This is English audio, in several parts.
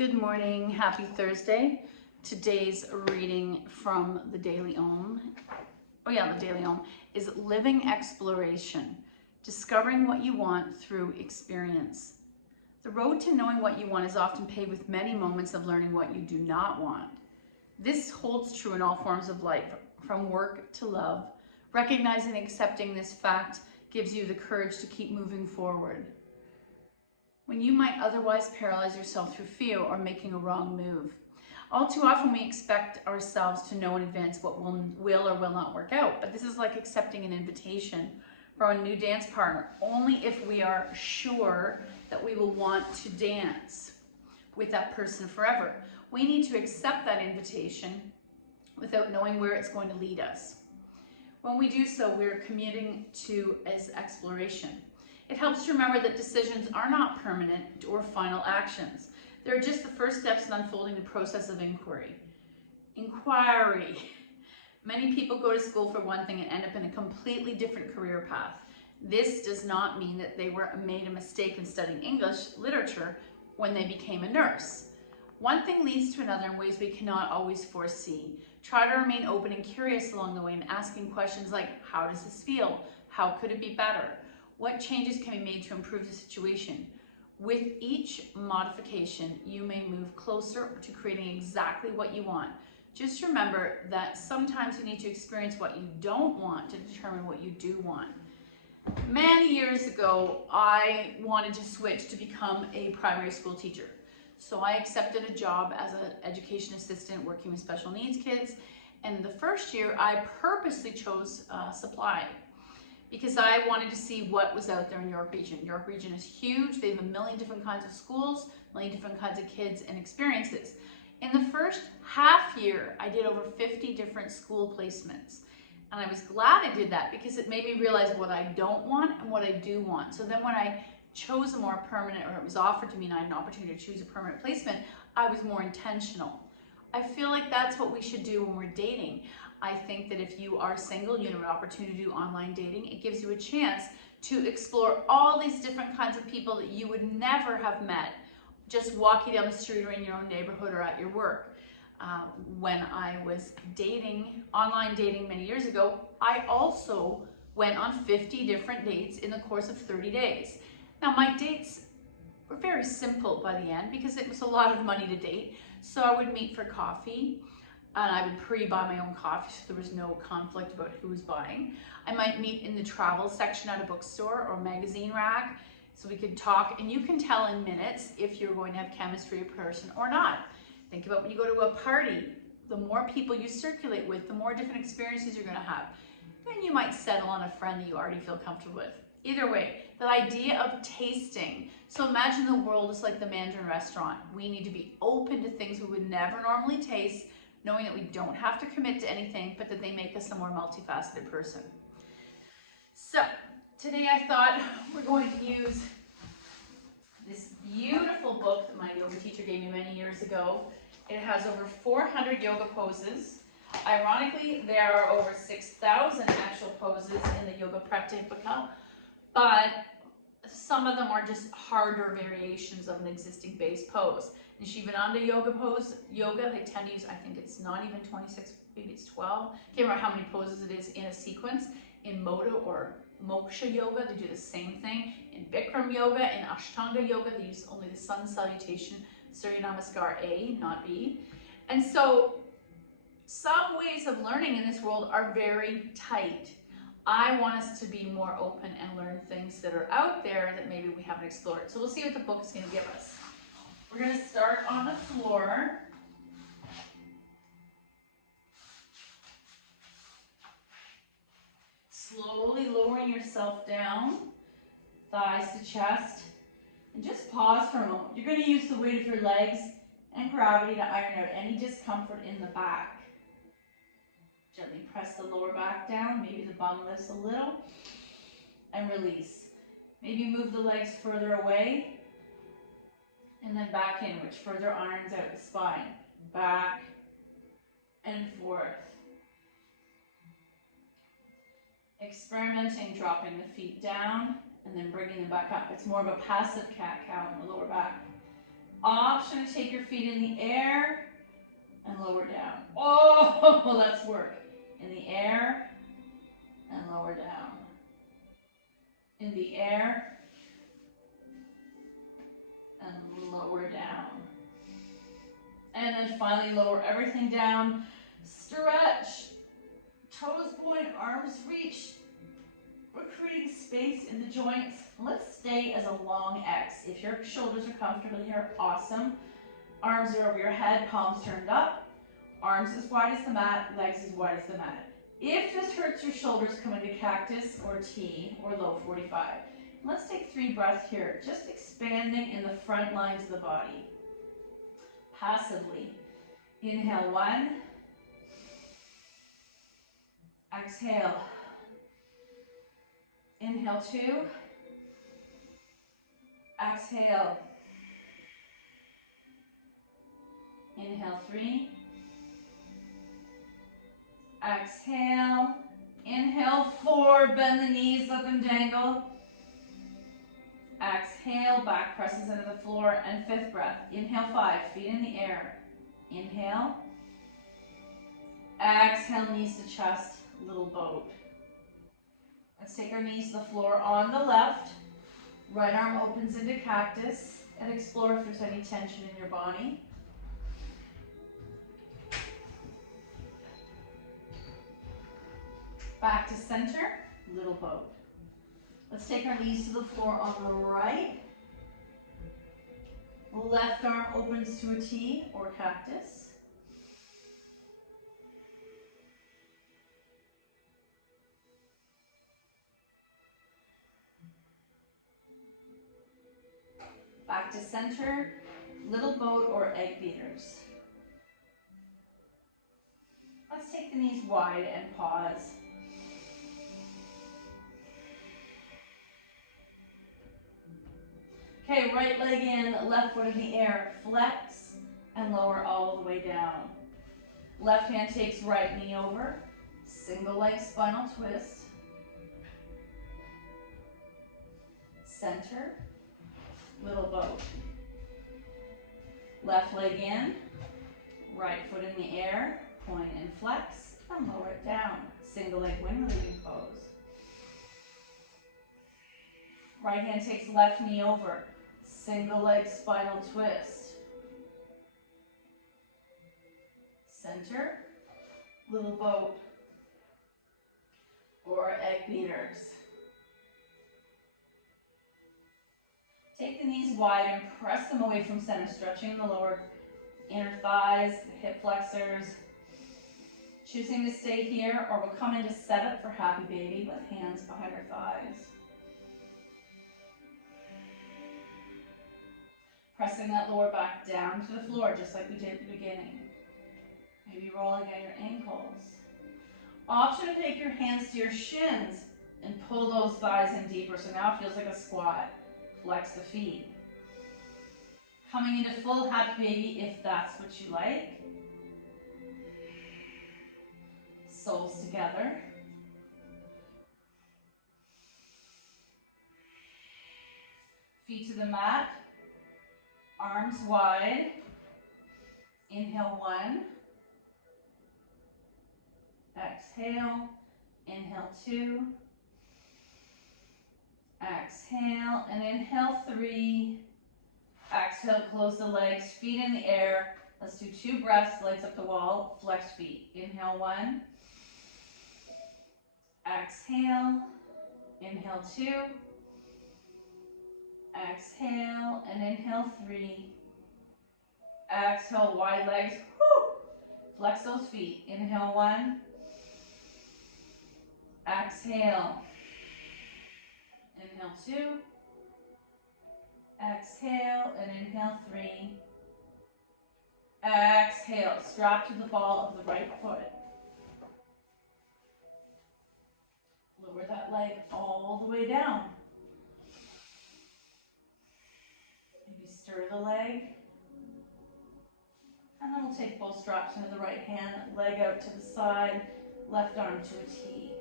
Good morning, happy Thursday. Today's reading from the Daily Om, the Daily Om, is Living Exploration, Discovering What You Want Through Experience. The road to knowing what you want is often paved with many moments of learning what you do not want. This holds true in all forms of life, from work to love. Recognizing and accepting this fact gives you the courage to keep moving forward when you might otherwise paralyze yourself through fear or making a wrong move. All too often we expect ourselves to know in advance what will or will not work out, but this is like accepting an invitation from a new dance partner, only if we are sure that we will want to dance with that person forever. We need to accept that invitation without knowing where it's going to lead us. When we do so, we're committing to as exploration. It helps to remember that decisions are not permanent or final actions. They're just the first steps in unfolding the process of inquiry. Inquiry. Many people go to school for one thing and end up in a completely different career path. This does not mean that they made a mistake in studying English literature when they became a nurse. One thing leads to another in ways we cannot always foresee. Try to remain open and curious along the way and asking questions like, how does this feel? How could it be better? What changes can be made to improve the situation? With each modification, you may move closer to creating exactly what you want. Just remember that sometimes you need to experience what you don't want to determine what you do want. Many years ago, I wanted to switch to become a primary school teacher. So I accepted a job as an education assistant working with special needs kids. And the first year, I purposely chose supply, because I wanted to see what was out there in York Region. York Region is huge. They have a million different kinds of schools, a million different kinds of kids and experiences. In the first half year, I did over 50 different school placements. And I was glad I did that because it made me realize what I don't want and what I do want. So then when I chose a more permanent, or it was offered to me and I had an opportunity to choose a permanent placement, I was more intentional. I feel like that's what we should do when we're dating. I think that if you are single, you have an opportunity to do online dating. It gives you a chance to explore all these different kinds of people that you would never have met just walking down the street or in your own neighborhood or at your work. When I was dating, online dating many years ago, I also went on 50 different dates in the course of 30 days. Now my dates were very simple by the end because it was a lot of money to date. So I would meet for coffee, and I would pre-buy my own coffee so there was no conflict about who was buying. I might meet in the travel section at a bookstore or magazine rack so we could talk, and you can tell in minutes if you're going to have chemistry with a person or not. Think about when you go to a party, the more people you circulate with, the more different experiences you're going to have. Then you might settle on a friend that you already feel comfortable with. Either way, the idea of tasting. So imagine the world is like the Mandarin restaurant. We need to be open to things we would never normally taste, knowing that we don't have to commit to anything, but that they make us a more multifaceted person. So today I thought we're going to use this beautiful book that my yoga teacher gave me many years ago. It has over 400 yoga poses. Ironically, there are over 6,000 actual poses in the Yoga Pratipika, but some of them are just harder variations of an existing base pose. In Shivananda yoga, they tend to use, I think it's not even 26, maybe it's 12. Can't remember how many poses it is in a sequence. In Moda or Moksha yoga, they do the same thing. In Bikram yoga, in Ashtanga yoga, they use only the sun salutation, Surya Namaskar A, not B. And so some ways of learning in this world are very tight. I want us to be more open and learn things that are out there that maybe we haven't explored. So we'll see what the book is going to give us. We're going to start on the floor. Slowly lowering yourself down, thighs to chest, and just pause for a moment. You're going to use the weight of your legs and gravity to iron out any discomfort in the back. Gently press the lower back down, maybe the bum lifts a little, and release. Maybe move the legs further away, and then back in, which further irons out the spine. Back and forth. Experimenting, dropping the feet down, and then bringing them back up. It's more of a passive cat-cow in the lower back. Option to take your feet in the air and lower down. Oh, let's work. In the air and lower down. In the air and lower down. And then finally lower everything down. Stretch. Toes point, arms reach. We're creating space in the joints. Let's stay as a long X. If your shoulders are comfortable here, awesome. Arms are over your head, palms turned up. Arms as wide as the mat, legs as wide as the mat. If this hurts your shoulders, come into cactus or T or low 45. Let's take 3 breaths here, just expanding in the front lines of the body. Passively. Inhale 1. Exhale. Inhale 2. Exhale. Inhale 3. Exhale. Inhale 4. Bend the knees, let them dangle. Exhale, back presses into the floor. And 5th breath. Inhale 5, feet in the air. Inhale. Exhale, knees to chest, little boat. Let's take our knees to the floor on the left. Right arm opens into cactus. And explore if there's any tension in your body. Back to center, little boat. Let's take our knees to the floor on the right. Left arm opens to a T or cactus. Back to center, little boat or egg beaters. Let's take the knees wide and pause. Okay, right leg in, left foot in the air, flex and lower all the way down. Left hand takes right knee over, single leg spinal twist. Center, little boat. Left leg in, right foot in the air, point and flex, and lower it down. Single leg wing leading pose. Right hand takes left knee over, single leg spinal twist. Center, little boat, or egg beaters. Take the knees wide and press them away from center, stretching the lower inner thighs, hip flexors. Choosing to stay here, or we'll come into setup for happy baby with hands behind our thighs. Pressing that lower back down to the floor, just like we did at the beginning. Maybe rolling at your ankles. Option to take your hands to your shins and pull those thighs in deeper, so now it feels like a squat. Flex the feet. Coming into full happy baby if that's what you like. Soles together. Feet to the mat. Arms wide. Inhale 1. Exhale. Inhale 2. Exhale and inhale 3. Exhale, close the legs, feet in the air. Let's do 2 breaths, legs up the wall, flex feet. Inhale 1. Exhale. Inhale 2. Exhale and inhale 3. Exhale, wide legs. Woo! Flex those feet. Inhale 1. Exhale. Inhale 2. Exhale and inhale 3. Exhale, strap to the ball of the right foot. Lower that leg all the way down. Maybe stir the leg. And then we'll take both straps into the right hand, leg out to the side, left arm to a T.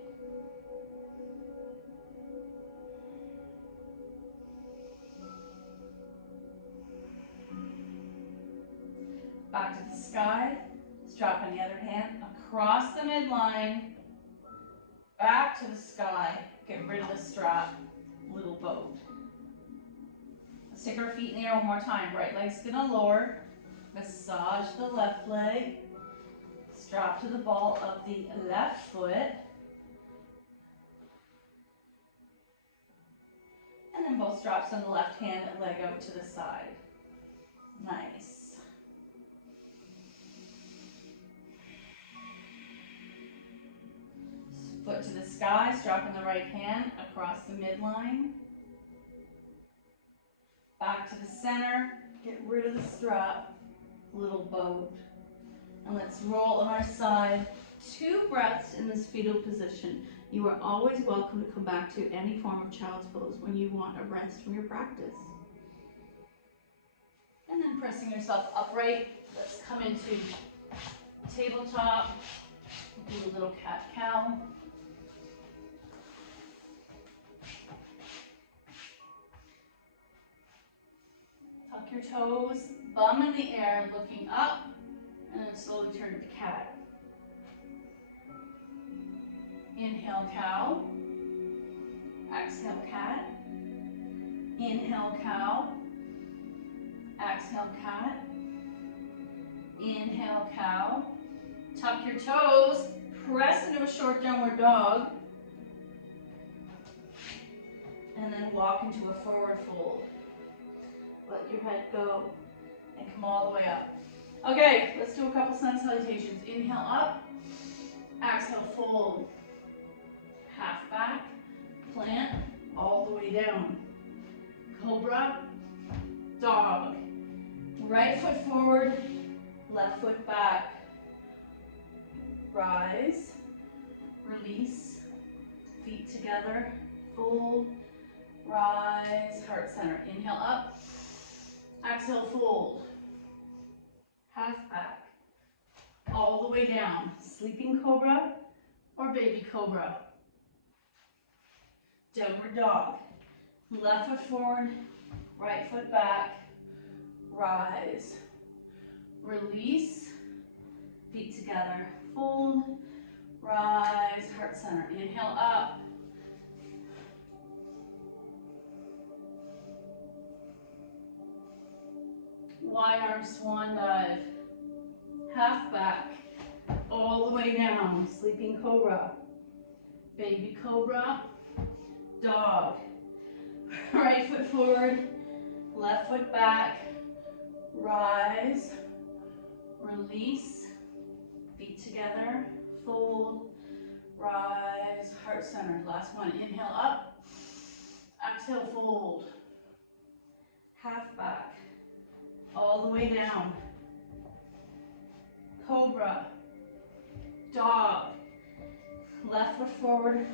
back to the sky, strap on the other hand, across the midline, back to the sky, get rid of the strap, little boat. Let's take our feet in the air one more time. Right leg's gonna lower, massage the left leg, strap to the ball of the left foot, and then both straps on the left hand, leg out to the side. Nice. Foot to the sky, strap in the right hand, across the midline. Back to the center, get rid of the strap, little boat. And let's roll on our side. 2 breaths in this fetal position. You are always welcome to come back to any form of child's pose when you want a rest from your practice. And then pressing yourself upright, let's come into tabletop, do a little cat-cow. Tuck your toes, bum in the air, looking up, and then slowly turn to cat. Inhale, cow. Exhale, cat. Inhale, cow. Exhale, cat. Inhale, cow. Tuck your toes, press into a short downward dog, and then walk into a forward fold. Let your head go and come all the way up. Okay, let's do a couple sun salutations. Inhale up, exhale fold, half back, plant, all the way down. Cobra, dog. Right foot forward, left foot back. Rise, release, feet together, fold, rise, heart center. Inhale up, exhale fold, half back, all the way down. Sleeping cobra or baby cobra. Downward dog. Left foot forward, right foot back, rise, release, feet together, fold, rise, heart center. Inhale up. Wide arm swan dive. Half back, all the way down. Sleeping cobra, baby cobra, dog. Right foot forward, left foot back, rise, release, feet together, fold, rise, heart center. Last one, inhale up, exhale fold, half back, all the way down. Cobra, dog, left foot forward,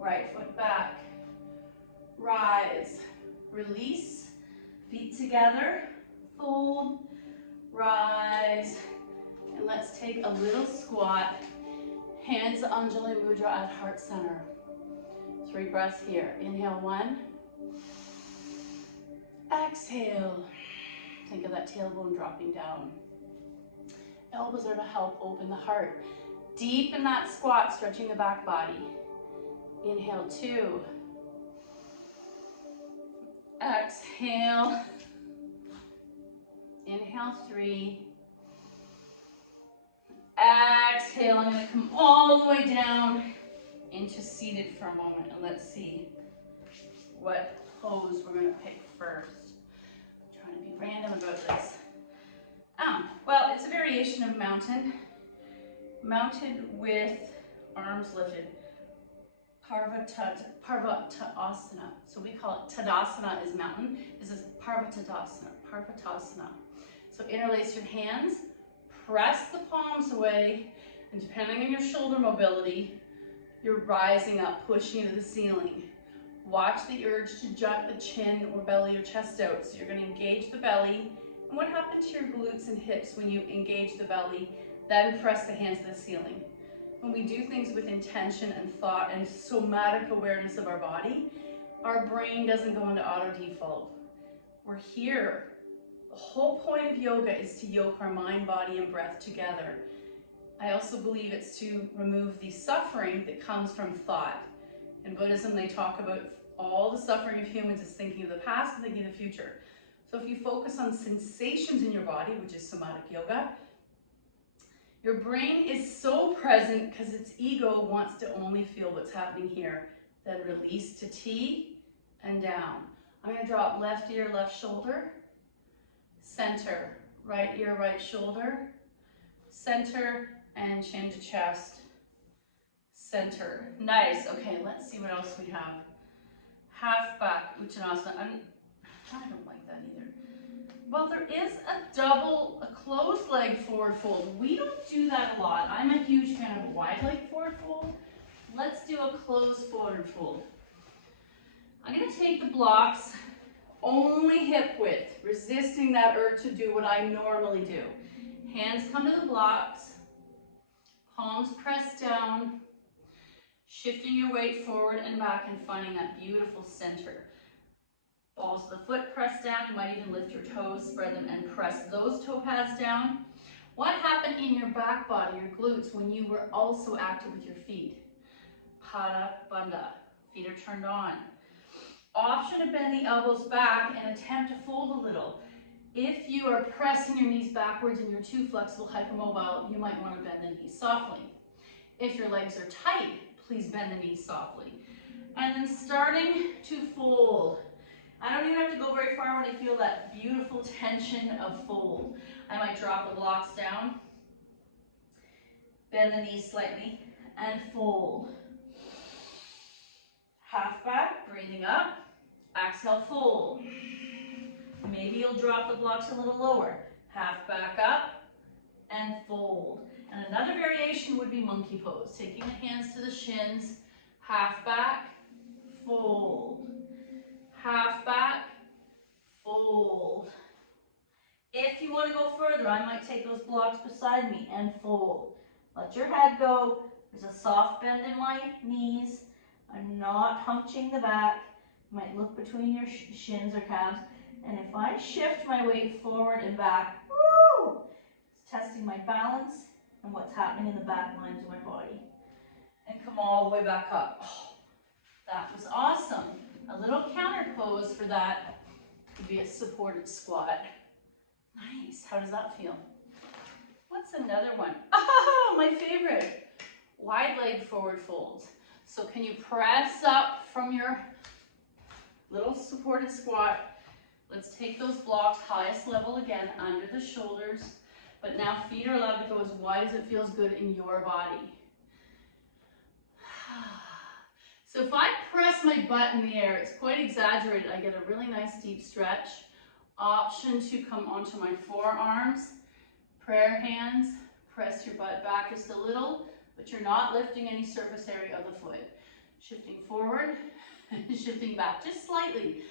right foot back, rise, release, feet together, fold, rise, and let's take a little squat, hands to Anjali Mudra at heart center. 3 breaths here. Inhale 1, exhale. Think of that tailbone dropping down. Elbows are to help open the heart. Deep in that squat, stretching the back body. Inhale 2. Exhale. Inhale 3. Exhale. I'm going to come all the way down into seated for a moment, and let's see what pose we're going to pick first. I'm trying to be random about this. Well, it's a variation of mountain. Mounted with arms lifted. Parvatadasana. So we call it Tadasana is mountain. This is Parvatadasana. So interlace your hands, press the palms away, and depending on your shoulder mobility, you're rising up, pushing into the ceiling. Watch the urge to jut the chin or belly or chest out. So you're going to engage the belly. And what happens to your glutes and hips when you engage the belly? Then press the hands to the ceiling. When we do things with intention and thought and somatic awareness of our body, our brain doesn't go into auto default. We're here, The whole point of yoga is to yoke our mind, body, and breath together. I also believe it's to remove the suffering that comes from thought. In Buddhism, they talk about all the suffering of humans is thinking of the past and thinking of the future. So if you focus on sensations in your body, which is somatic yoga, your brain is so present because its ego wants to only feel what's happening here. Then release to T and down. I'm going to drop left ear, left shoulder, center, right ear, right shoulder, center, and chin to chest, center. Nice. Okay, let's see what else we have. Half back Uttanasana. I don't like that either. Well, there is a closed leg forward fold. We don't do that a lot. I'm a huge fan of a wide leg forward fold. Let's do a closed forward fold. I'm going to take the blocks only hip width, resisting that urge to do what I normally do. Hands come to the blocks, palms press down, shifting your weight forward and back and finding that beautiful center. Balls of the foot press down. You might even lift your toes, spread them, and press those toe pads down. What happened in your back body, your glutes, when you were also active with your feet? Pada Bandha. Feet are turned on. Option to bend the elbows back and attempt to fold a little. If you are pressing your knees backwards and you're too flexible, hypermobile, you might want to bend the knees softly. If your legs are tight, please bend the knees softly. And then starting to fold. I don't even have to go very far when I feel that beautiful tension of fold. I might drop the blocks down, bend the knees slightly, and fold. Half back, breathing up, exhale, fold. Maybe you'll drop the blocks a little lower. Half back up, and fold. And another variation would be monkey pose, taking the hands to the shins, half back, fold. Half back, fold. If you want to go further, I might take those blocks beside me and fold. Let your head go. There's a soft bend in my knees. I'm not hunching the back. You might look between your shins or calves. And if I shift my weight forward and back, woo, it's testing my balance and what's happening in the back lines of my body. And come all the way back up. Oh, that was awesome. A little counter pose for that would be a supported squat. Nice. How does that feel? What's another one? Oh, my favorite. Wide leg forward folds. So can you press up from your little supported squat? Let's take those blocks, highest level again, under the shoulders. But now feet are allowed to go as wide as it feels good in your body. So if I press my butt in the air, it's quite exaggerated. I get a really nice deep stretch. Option to come onto my forearms, prayer hands, press your butt back just a little, but you're not lifting any surface area of the foot. Shifting forward, shifting back just slightly,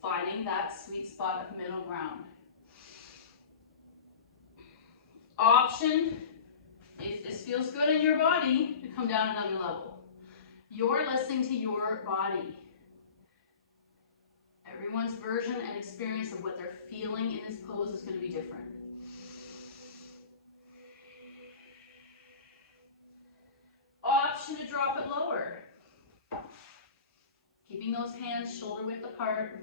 finding that sweet spot of middle ground. Option, if this feels good in your body, to come down another level. You're listening to your body. Everyone's version and experience of what they're feeling in this pose is going to be different. Option to drop it lower. Keeping those hands shoulder width apart.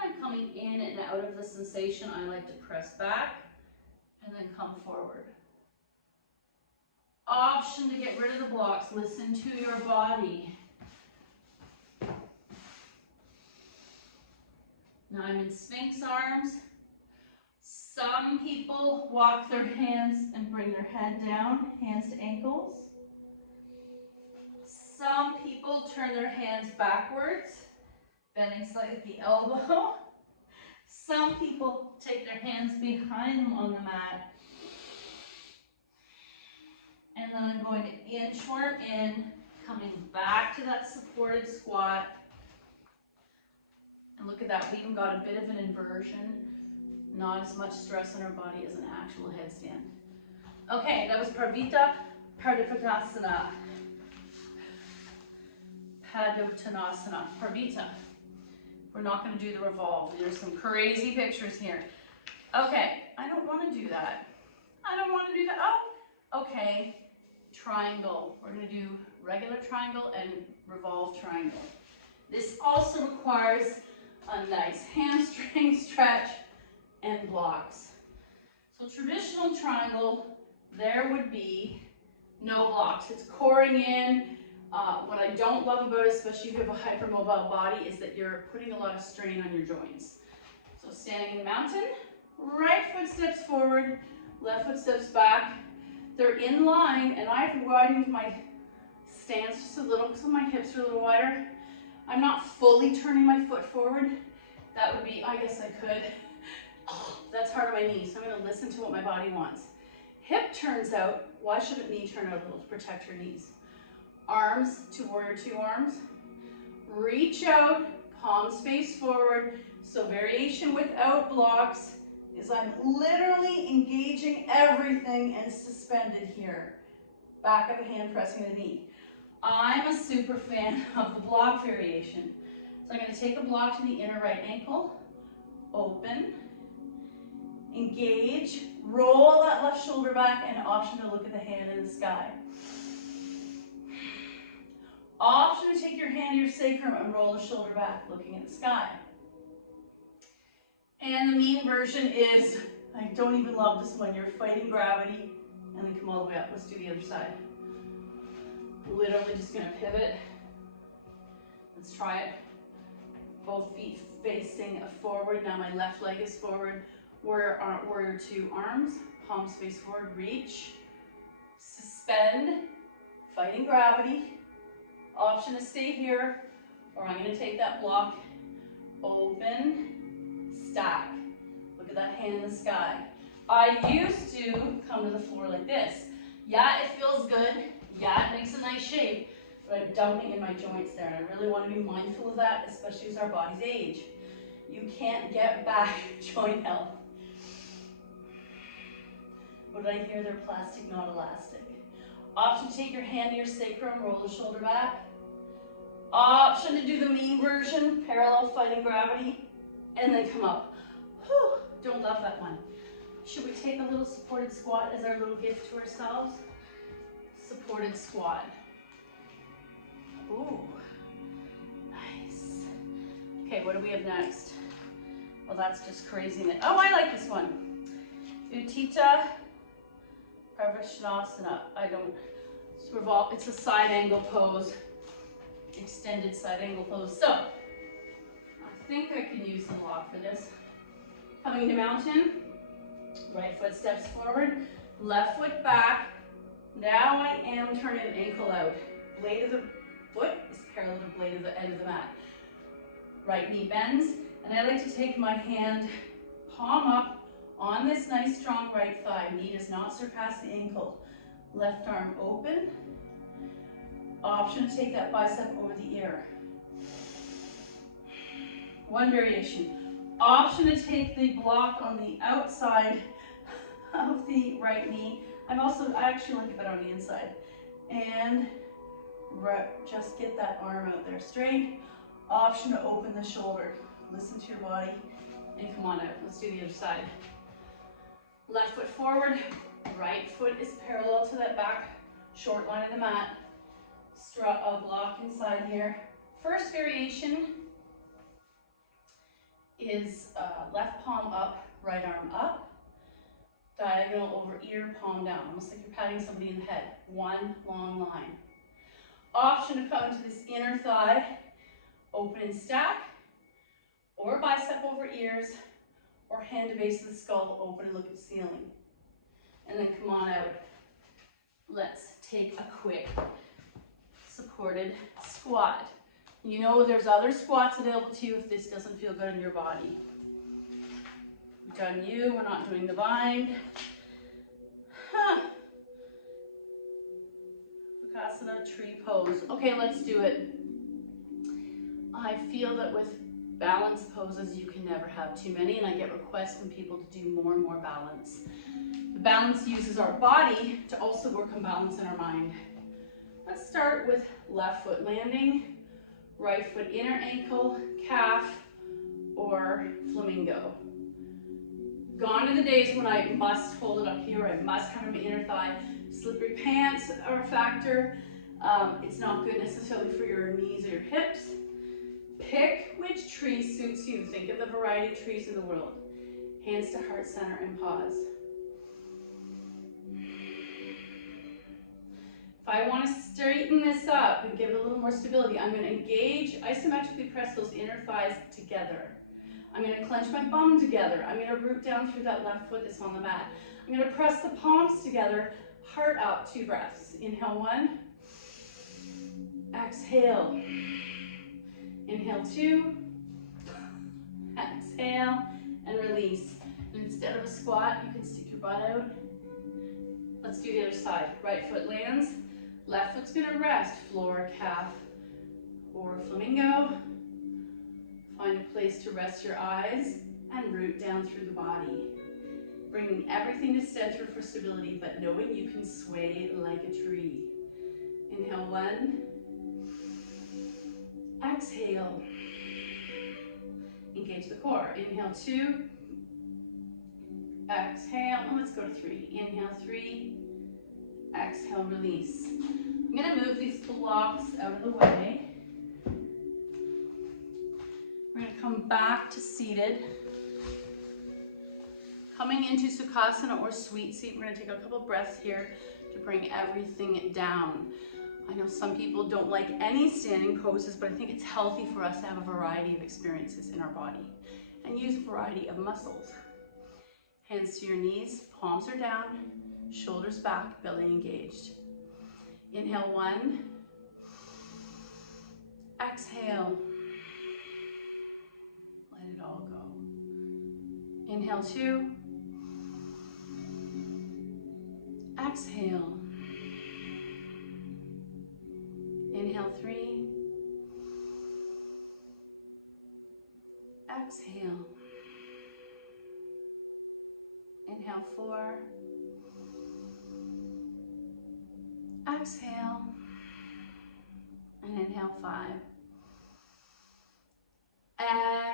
And I'm coming in and out of the sensation. I like to press back and then come forward. Option to get rid of the blocks. Listen to your body. Now I'm in Sphinx arms. Some people walk their hands and bring their head down, hands to ankles. Some people turn their hands backwards, bending slightly at the elbow. Some people take their hands behind them on the mat. And then I'm going to inchworm in, coming back to that supported squat. And look at that, we even got a bit of an inversion. Not as much stress on our body as an actual headstand. Okay, that was Parvita Padottanasana. Parvita. We're not going to do the revolve. There's some crazy pictures here. Okay, I don't want to do that. I don't want to do that. Oh, okay. Triangle. We're going to do regular triangle and revolve triangle. This also requires a nice hamstring stretch and blocks. So traditional triangle, there would be no blocks. It's coring in. What I don't love about it, especially if you have a hypermobile body, is that you're putting a lot of strain on your joints. So standing in the mountain, right foot steps forward, left foot steps back. They're in line, and I've widened my stance just a little because my hips are a little wider. I'm not fully turning my foot forward. That would be, I guess I could. That's hard on my knees, so I'm going to listen to what my body wants. Hip turns out. Why shouldn't knee turn out a little to protect your knees? Arms to warrior two arms. Reach out, palms face forward. So variation without blocks is I'm literally engaging everything and suspended here. Back of the hand pressing the knee. I'm a super fan of the block variation. So I'm going to take a block to the inner right ankle. Open. Engage. Roll that left shoulder back, and option to look at the hand in the sky. Option to take your hand to your sacrum and roll the shoulder back, looking at the sky. And the mean version is, I don't even love this one, you're fighting gravity, and then come all the way up. Let's do the other side. Literally just gonna pivot. Let's try it. Both feet facing forward. Now my left leg is forward. Warrior two arms, palms face forward, reach, suspend, fighting gravity. Option to stay here, or I'm going to take that block, open, stack. Look at that hand in the sky. I used to come to the floor like this. Yeah, it feels good. Yeah, it makes a nice shape, but I'm dumping in my joints there, and I really want to be mindful of that, especially as our bodies age. You can't get back joint health. What did I hear? They're plastic, not elastic. Option to take your hand to your sacrum, roll the shoulder back. Option to do the mean version, parallel fighting gravity, and then come up. Whew, don't love that one. Should we take a little supported squat as our little gift to ourselves? Supported squat. Ooh, nice. Okay, what do we have next? Well, that's just craziness. Oh, I like this one. Utthita Parvashanasana. It's a side angle pose. Extended side angle pose. So, I think I can use the block for this. Coming to mountain, right foot steps forward, left foot back. Now I am turning the ankle out. Blade of the foot is parallel to the blade of the end of the mat. Right knee bends, and I like to take my hand, palm up, on this nice strong right thigh. Knee does not surpass the ankle. Left arm open. Option to take that bicep over the ear. One variation. Option to take the block on the outside of the right knee. I actually like it better on the inside. And just get that arm out there straight. Option to open the shoulder. Listen to your body and come on out. Let's do the other side. Left foot forward, right foot is parallel to that back short line of the mat. Strut a block inside here. First variation is left palm up, right arm up, diagonal over ear, palm down, almost like you're patting somebody in the head. One long line. Option to come into this inner thigh, open and stack, or bicep over ears, or hand to base of the skull, open and look at the ceiling. And then come on out. Let's take a quick supported squat. You know there's other squats available to you if this doesn't feel good in your body. We've done you, we're not doing the bind. Bakasana tree pose. Okay, let's do it. I feel that with balance poses, you can never have too many, and I get requests from people to do more and more balance. The balance uses our body to also work on balance in our mind. Let's start with left foot landing, right foot inner ankle, calf, or flamingo. Gone are the days when I must hold it up here, I must cover my inner thigh. Slippery pants are a factor. It's not good necessarily for your knees or your hips. Pick which tree suits you. Think of the variety of trees in the world. Hands to heart center and pause. If I want to straighten this up and give it a little more stability, I'm going to engage, isometrically press those inner thighs together. I'm going to clench my bum together. I'm going to root down through that left foot that's on the mat. I'm going to press the palms together, heart up, 2 breaths. Inhale 1. Exhale. Inhale 2. Exhale and release. And instead of a squat, you can stick your butt out. Let's do the other side. Right foot lands. Left foot's going to rest. Floor, calf, or flamingo. Find a place to rest your eyes and root down through the body. Bringing everything to center for stability, but knowing you can sway like a tree. Inhale 1. Exhale. Engage the core. Inhale 2. Exhale. And let's go to 3. Inhale 3. Exhale, release. I'm going to move these blocks out of the way. We're going to come back to seated. Coming into Sukhasana or sweet seat, we're going to take a couple breaths here to bring everything down. I know some people don't like any standing poses, but I think it's healthy for us to have a variety of experiences in our body and use a variety of muscles. Hands to your knees, palms are down, shoulders back, belly engaged. Inhale 1. Exhale. Let it all go. Inhale 2. Exhale. Inhale 3. Exhale. Inhale 4. Exhale. And inhale 5.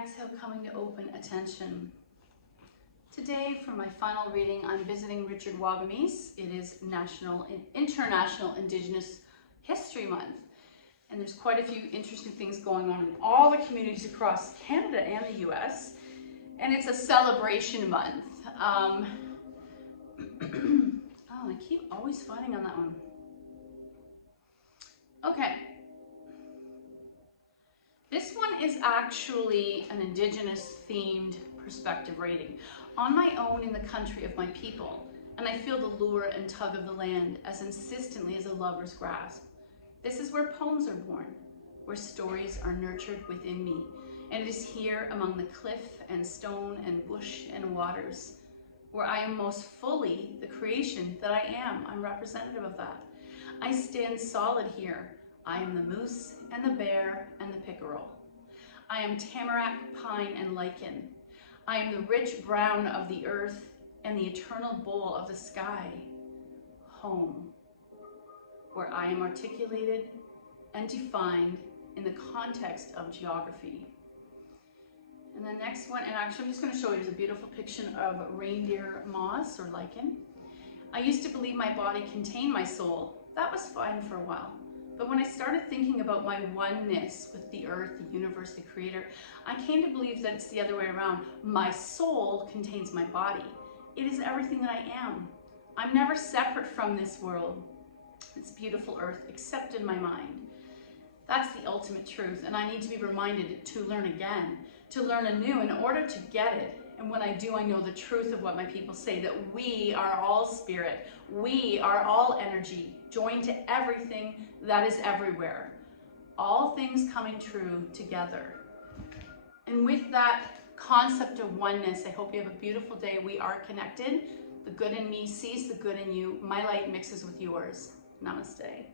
Exhale, coming to open attention. Today, for my final reading, I'm visiting Richard Wagamese. It is International Indigenous History Month. And there's quite a few interesting things going on in all the communities across Canada and the US. And it's a celebration month. Oh, I keep always fighting on that one. Okay. This one is actually an Indigenous themed perspective reading. On my own in the country of my people, and I feel the lure and tug of the land as insistently as a lover's grasp. This is where poems are born, where stories are nurtured within me, and it is here among the cliff and stone and bush and waters, where I am most fully the creation that I am. I'm representative of that. I stand solid here. I am the moose and the bear and the pickerel. I am tamarack, pine, and lichen. I am the rich brown of the earth and the eternal bowl of the sky. Home, where I am articulated and defined in the context of geography. And the next one, and actually I'm just going to show you, is a beautiful picture of reindeer moss or lichen. I used to believe my body contained my soul. That was fine for a while. But when I started thinking about my oneness with the earth, the universe, the creator, I came to believe that it's the other way around. My soul contains my body. It is everything that I am. I'm never separate from this world, this beautiful earth, except in my mind. That's the ultimate truth, and I need to be reminded to learn again, to learn anew in order to get it. And when I do, I know the truth of what my people say, that we are all spirit. We are all energy, joined to everything that is everywhere. All things coming true together. And with that concept of oneness, I hope you have a beautiful day. We are connected. The good in me sees the good in you. My light mixes with yours. Namaste.